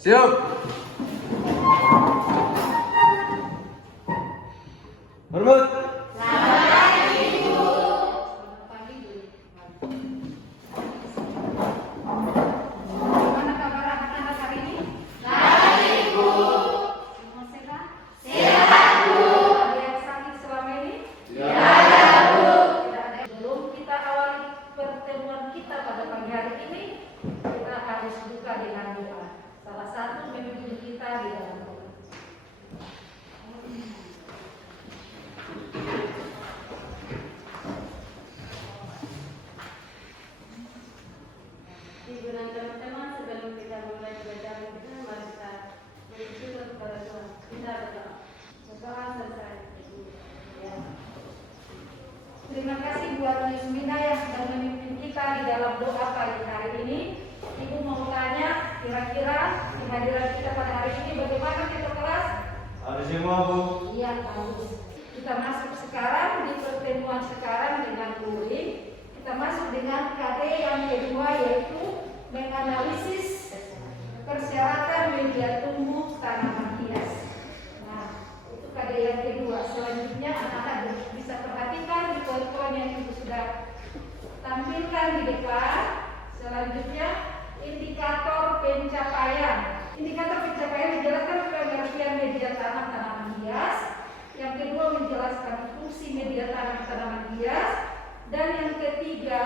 Siap. Hormat. Gimana kabar anak-anak hari ini? Baik, Bu. Semua sehat? Sehat, Bu. Ada yang sakit selama ini? Ya, Bu. Tidak ada. Sebelum kita awali pertemuan kita pada pagi hari ini, kita harus buka dengan doa. Salah satu memimpin kita di dalam doa. Hiburan teman-teman, sebelum kita mulai belajar kita mari kita bersyukur kepada Tuhan. Kita berdoa. Berdoa selesai. Ya. Terima kasih buat Yusmina yang sudah memimpin kita di dalam doa pagi hari ini. Ibu mau tanya, kira-kira kehadiran kita pada hari ini bagaimana kita kelas? Ada semua, Bu. Iya, bagus. Kita masuk sekarang di pertemuan sekarang dengan luring. Kita masuk dengan KD yang kedua, yaitu menganalisis persyaratan media tumbuh tanaman hias. Nah, itu KD yang kedua. Selanjutnya anak-anak bisa perhatikan di poin-poin yang ibu sudah tampilkan di depan. Selanjutnya indikator pencapaian. Indikator pencapaian menjelaskan pengertian media tanam tanaman hias. Yang kedua menjelaskan fungsi media tanam tanaman hias. Dan yang ketiga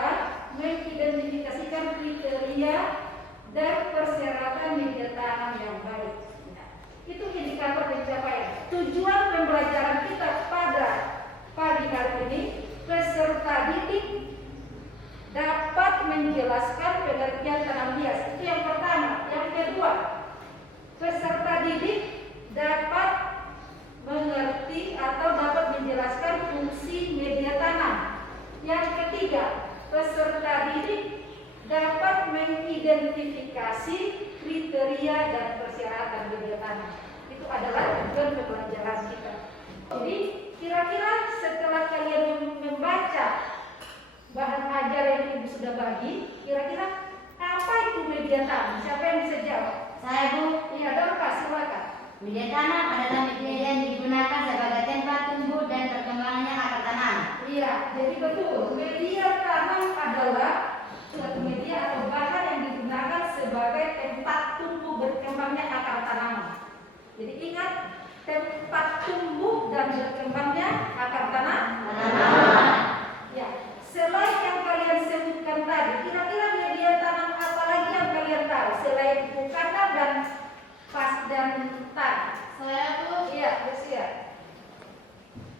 mengidentifikasikan kriteria dan persyaratan media tanam yang baik. Nah, itu indikator pencapaian. Tujuan pembelajaran kita pada pagi hari ini, peserta didik dapat menjelaskan pengertian tanam hias. Itu yang pertama. Yang kedua, peserta didik dapat mengerti atau dapat menjelaskan fungsi media tanam. Yang ketiga, peserta didik dapat mengidentifikasi kriteria dan persyaratan media tanam. Itu adalah tujuan pembelajaran kita. Jadi, kira-kira setelah kalian membaca bahan ajar yang ibu sudah bagi, kira-kira apa itu media tanam? Siapa yang bisa jawab? Saya, Bu. Iya, Dorka, silakan. Media tanam adalah media yang digunakan sebagai tempat tumbuh dan perkembangannya akar tanaman. Iya, jadi betul. Media tanam adalah suatu media atau bahan yang digunakan sebagai tempat tumbuh berkembangnya akar tanaman. Jadi ingat, tempat tumbuh dan berkembangnya akar tanaman. Ya, selain yang kalian sebutkan tadi, kira-kira media tanam apa lagi yang kalian tahu selain pupuk kandang dan pas dan tan? Saya, Bu. Iya, bersiap.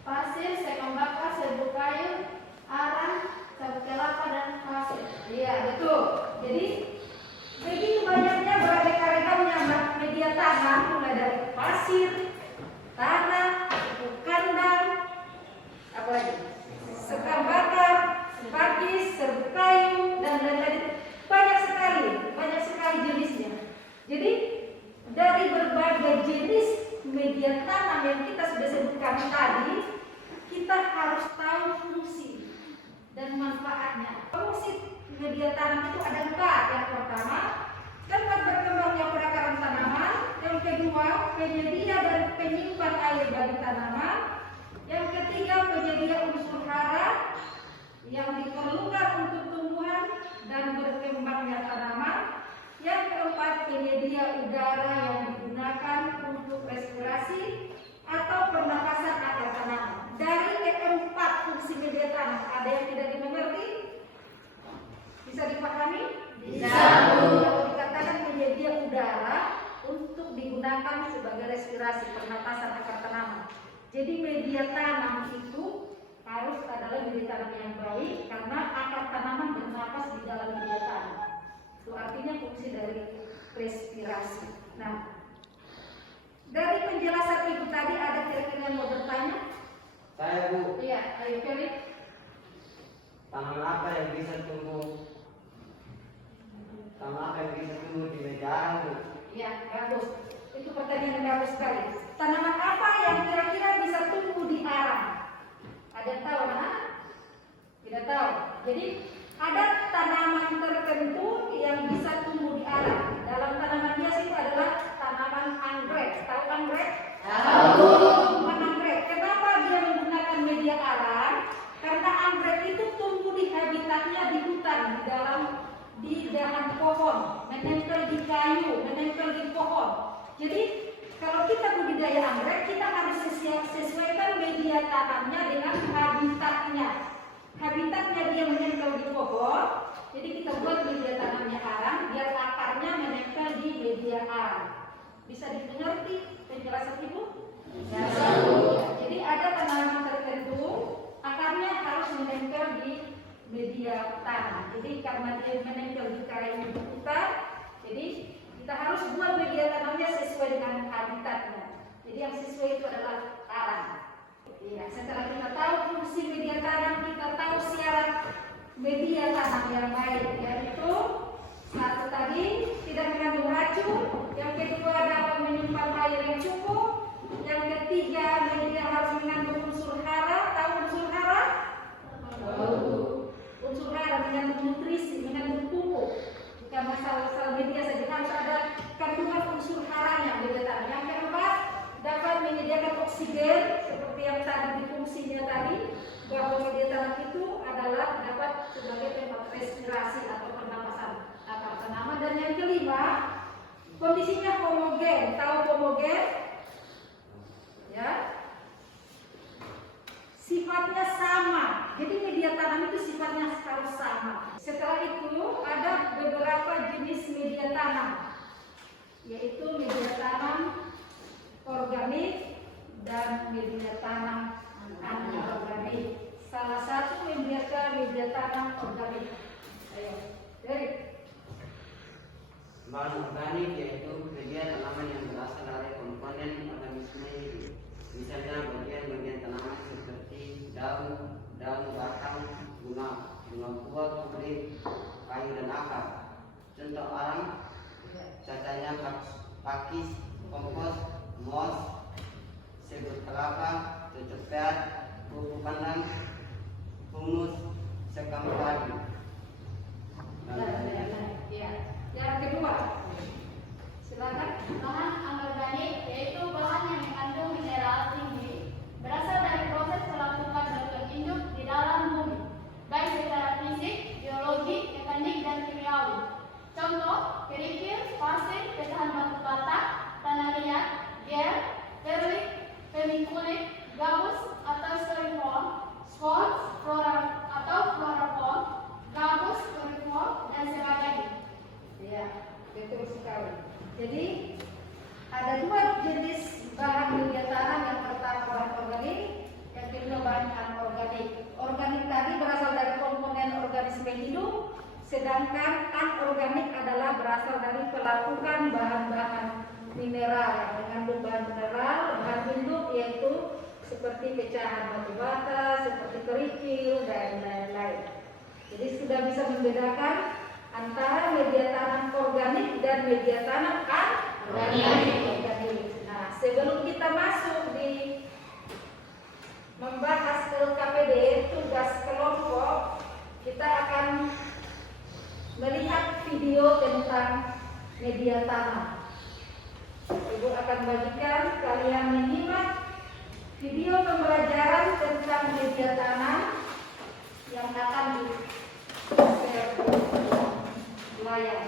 Pasir, sekam bakar, serbuk kayu, arang, sabut kelapa, dan pasir. Iya, betul. Jadi begitu banyaknya beraneka ragamnya media tanam, mulai dari pasir, tanah, pupuk kandang, apa lagi? Sekam bakar, pakis, serbuk kayu, dan lain-lain. Banyak sekali jenisnya. Jadi dari berbagai jenis media tanam yang kita sudah sebutkan tadi, kita harus tahu fungsi dan manfaatnya. Fungsi media tanam itu ada 4. Yang pertama, tempat berkembangnya perakaran tanaman. Yang kedua, penyedia dan penyimpan air bagi tanaman. Yang ketiga, penyedia unsur hara yang diperlukan untuk tumbuhan dan berkembangnya tanaman. Yang keempat, penyedia udara yang digunakan untuk respirasi atau pernapasan akar tanaman. Dari keempat fungsi media tanam, ada yang tidak dimengerti? Bisa dipahami? Bisa, Bu. Kalau dikatakan penyedia udara untuk digunakan sebagai respirasi pernapasan akar tanaman. Jadi media tanam itu harus adalah media tanam yang baik karena akar tanaman bernapas di dalam media tanam. Itu artinya fungsi dari respirasi. Nah, dari penjelasan ibu tadi ada kira-kira yang mau bertanya? Saya, Bu. Iya, ayo Felix. Tanaman apa yang bisa tumbuh? Tanaman apa yang bisa tumbuh di meja arang, Bu? Iya, bagus. Itu pertanyaan yang bagus sekali. Tanaman apa yang kira-kira bisa tumbuh di arang? Ada yang tahu, anak? Tidak tahu. Jadi Ada tanaman tertentu yang bisa tumbuh di alam. Dalam tanaman hias itu adalah tanaman anggrek. Tahu anggrek? Tahu. Tanaman anggrek. Kenapa dia menggunakan media alam? Karena anggrek itu tumbuh di habitatnya di hutan, di dahan pohon, menempel di kayu, menempel di pohon. Jadi kalau kita budidaya anggrek, kita harus sesuaikan media tanamnya dengan habitatnya. Habitatnya dia menempel di pohon, jadi kita buat media tanamnya arang, biar akarnya menempel di media arang. Bisa dimengerti penjelasan Ibu? Bisa. Jadi ada tanaman tertentu, akarnya harus menempel di media tanah. Jadi karena dia menempel di kayu di hutan, jadi kita harus buat media tanamnya sesuai dengan habitatnya. Jadi yang sesuai itu adalah arang. Ya, setelah kita tahu fungsi media tanam, kita tahu syarat media tanam yang baik, yaitu satu tadi tidak mengandung racun, yang kedua dapat menyimpan air yang cukup, yang ketiga media harus mengandung unsur hara. Tahu unsur hara? Unsur hara mengandung nutrisi, mengandung pupuk. Bukan masalah media saja, harus ada kandungan unsur haranya media tanam. Yang keempat, dapat menyediakan oksigen seperti yang tadi di fungsinya tadi, bahwa media tanam itu adalah dapat sebagai tempat respirasi atau pernapasan akar tanaman. Dan yang kelima, kondisinya homogen. Tahu homogen? Ya, sifatnya sama. Jadi media tanam itu sifatnya harus sama. Setelah itu ada beberapa jenis media tanam, yaitu media tanam organik dan media tanam anorganik. Salah satu media tanam organik. Ayo, Derek. Bahan organik yaitu media tanaman yang berasal dari komponen organisme hidup. Misalnya bagian-bagian tanaman seperti daun, batang, bunga buah, kulit, kayu dan akar. Contoh arang, contohnya pakis, kompos, mos, serbuk kelapa, cocok peat, pupuk kandang, humus, sekam padi. Ya. Yang kedua, silakan. Bahan anorganik yaitu bahan yang mengandung mineral tinggi, berasal dari proses pelapukan batuan induk di dalam bumi, baik secara fisik, biologi, mekanik, dan kimiawi. Contoh, kerikil, pasir, pecahan batu bata, tanah liat, gel, perlit, vermiculit, gabus atau styrofoam, spons, fluorofoam, gabus, kloroform, dan sebagainya. Ya, betul sekali. Jadi ada dua jenis bahan media tanam. Yang pertama bahan organik, yang kedua bahan anorganik. Organik tadi berasal dari komponen organisme hidup, sedangkan anorganik adalah berasal dari pelapukan bahan-bahan mineral yang mengandung bahan mineral, bahan hidup, yaitu seperti pecahan batu bata, seperti kerikil, dan lain-lain. Jadi sudah bisa membedakan antara media tanam organik dan media tanam anorganik. Nah, sebelum kita masuk di membahas LKPD, tugas kelompok, kita akan melihat video tentang media tanam. Ibu akan bagikan kalian menyimak video pembelajaran tentang media tanam yang akan di-share di layar.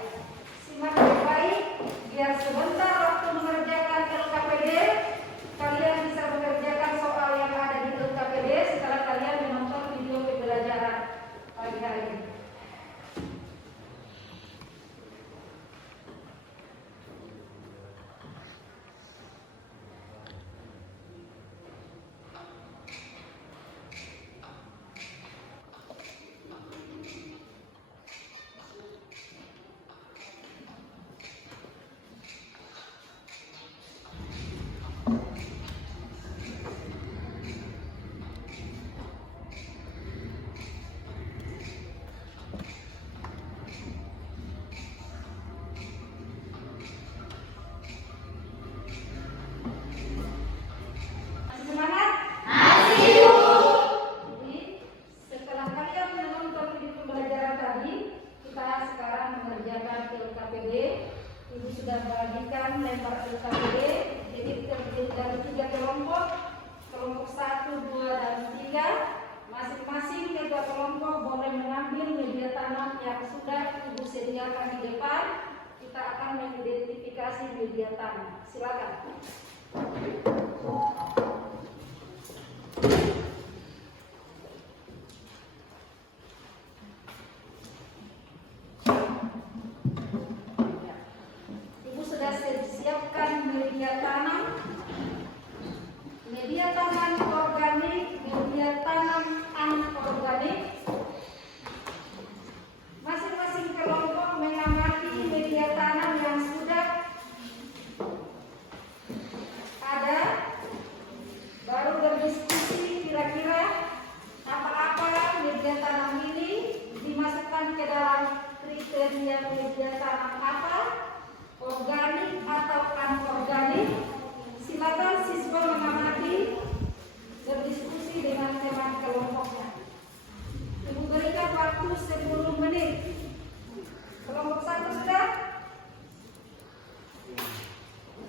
Simak baik-baik biar sebentar waktu mengerjakan LKPD kalian bisa mengerjakan soal yang ada di LKPD setelah kalian menonton video pembelajaran pagi hari ini. kelompok, kelompok 1, 2, dan 3. Masing-masing ketua kelompok boleh mengambil media tanam yang sudah Ibu sediakan di depan. Kita akan mengidentifikasi media tanam. Silakan. Ibu sudah siapkan media tanam. Media tanam organik, media tanam anorganik. Masing-masing kelompok mengamati media tanam yang sudah ada, baru berdiskusi kira-kira apa-apa media tanam ini dimasukkan ke dalam kriteria media tanam apa, organik atau anorganik. Silakan siswa mengamati, berdiskusi dengan teman kelompoknya. Ibu berikan waktu 10 menit. Kelompok 1 sudah?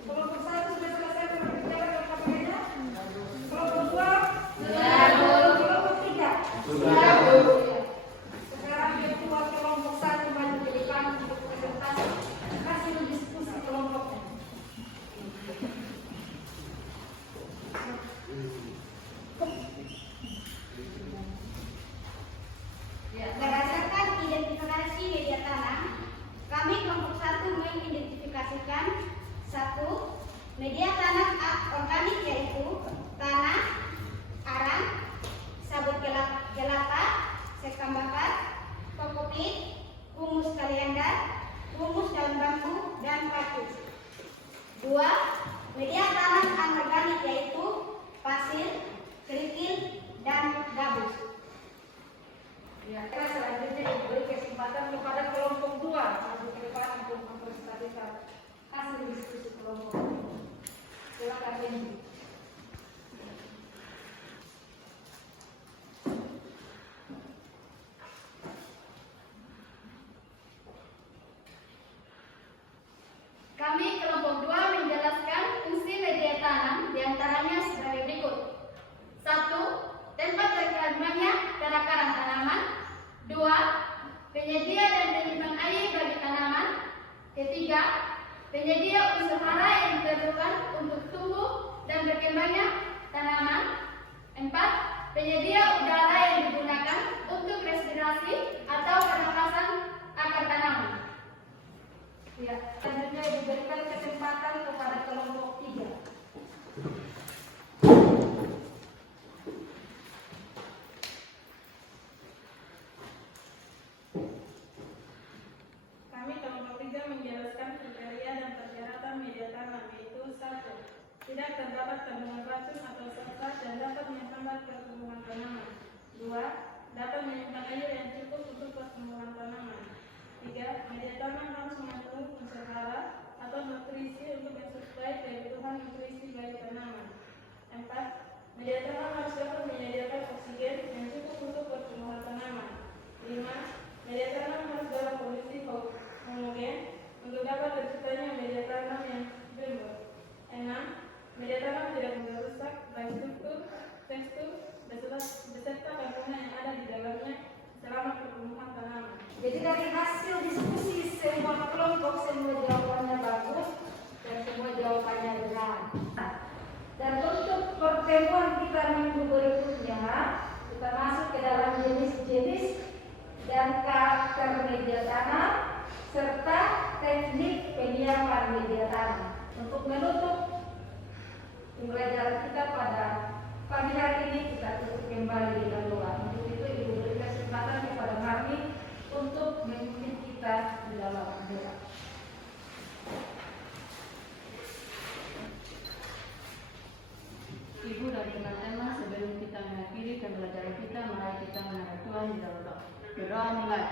Kelompok 1 sudah selesai berbicara tentang media? Kelompok 2? Sudah. Kelompok 3? Sudah. Sekarang ketua kelompok 1 maju ke depan untuk presentasi. Kasih diskusi kelompoknya. Berdasarkan identifikasi media tanam, kami kelompok 1 mengidentifikasikan 1. Media tanam organik yaitu tanah, arang, sabut gelata, sekam bakar, kokopit, humus kaliandar, humus daun bambu, dan pakis. 2. Media tanam anorganik yaitu pasir, kerikil, dan gabus. Ya, selanjutnya diberi kesempatan kepada kelompok 2 maju ke depan untuk mempresentasikan hasil diskusi kelompok. Silakan Dendi. Kami kelompok 2 menjelaskan fungsi media tanam diantaranya sebagai berikut. 1. Tempat tertanamnya karang tanaman. 2. Penyedia dan penyimpan air bagi tanaman. 3. Penyedia unsur hara yang diperlukan untuk tumbuh dan berkembangnya tanaman. 4. Penyedia udara yang digunakan untuk respirasi atau pernapasan akar tanaman. Ya, selanjutnya diberikan kesempatan kepada kelompok 3. Kami kelompok 3 menjelaskan kriteria dan persyaratan media tanam, yaitu 1. Tidak terdapat kandungan racun atau zat dan dapat menghambat pertumbuhan tanaman. 2. Dapat menyimpan air yang cukup untuk pertumbuhan tanaman. 3. Media tanam harus mengandung unsur hara atau nutrisi untuk mensuplai kebutuhan nutrisi bagi tanaman. 4. Media tanam harus dapat menyediakan oksigen yang cukup untuk pertumbuhan tanaman. 5. Media tanam harus dalam kondisi homogen untuk dapat terciptanya media tanam yang gembur. 6. Media tanam tidak merusak baik struktur, tekstur, beserta kandungan yang ada di dalamnya selama pertumbuhan tanaman. Jadi dari hasil diskusi semua kelompok semua jawabannya bagus dan semua jawabannya benar. Dan untuk pertemuan kita minggu berikutnya kita masuk ke dalam jenis-jenis dan karakter media tanam serta teknik penyiapan media tanam. Untuk menutup pembelajaran kita pada pagi hari ini kita tutup kembali dengan doa. Untuk itu Ibu beri kesempatan kepada kami untuk memimpin kita di dalam doa. Ibu dan teman-teman, sebelum kita mengakhiri pembelajaran kita, mari kita menghadap Tuhan di dalam doa. Berdoa mulai.